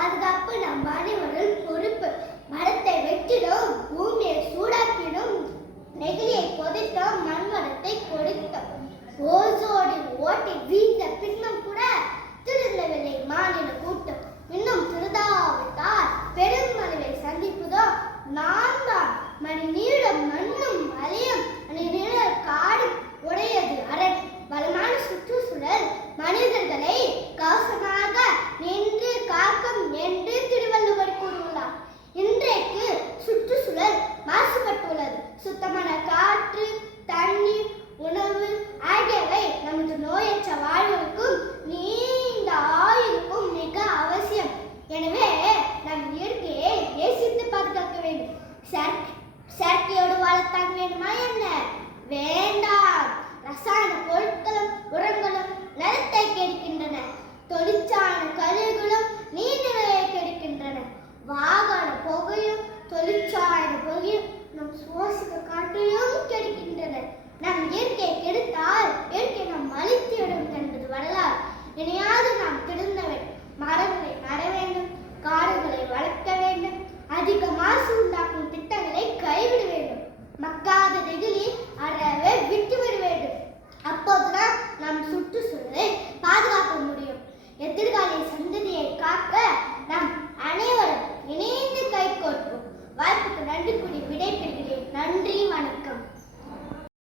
பாதுகாப்பு நம் அனைவரும் பொறுப்பு. மரத்தை வெட்டினோம், பூமியை சூடாக்கினோம், நெகிழியை பொதித்தோம், மண்வளத்தை கொடுத்தோம். ஓசோனின் ஓட்டை வீழ்ந்த பின்னும் கூட திருந்தவில்லை மாநில கூட்டம். இன்னும் திருதாவிட்டால் பெருமளவை சந்திப்புதோ நான் தான். மணி நீளம் மண்ணும் அழியும், மணி நீளம் காடு உடையது அரண். வளமான சுற்றுச்சூழல் மனிதர்களை கவசமாக நின்று காக்கும் என்று திருவள்ளுவர் கூறுகிறார். இன்றைக்கு சுற்றுச்சூழல் மாசுபட்டுள்ளது. சுத்தமான காற்று, தண்ணீர், உணவு ஆகியவை நமது நோயற்ற வாழ்வுக்கும் நீண்ட ஆயுளுக்கும் மிக அவசியம். எனவே நம் இயற்கையை நேசித்து பாதுகாக்க வேண்டும். செயற்கையோடு வாழத்தான் வேண்டுமா என்ன? வேண்டாம். ரசாயன பொருட்களும் உரங்களும் நிலத்தை கெடுக்கின்றன. தொழிற்சாலை கழிவுகளும் நீர்நிலையை கெடுக்கின்றன. வாகன புகையும் தொழிற்சாலை புகையும் நம் சுவாசிக்க காற்றையும் கெடுக்கின்றன. நம் இயற்கையை கெடுத்தால் இயற்கை நம் அழித்திடும் என்பது வரலாறு. இனியாவது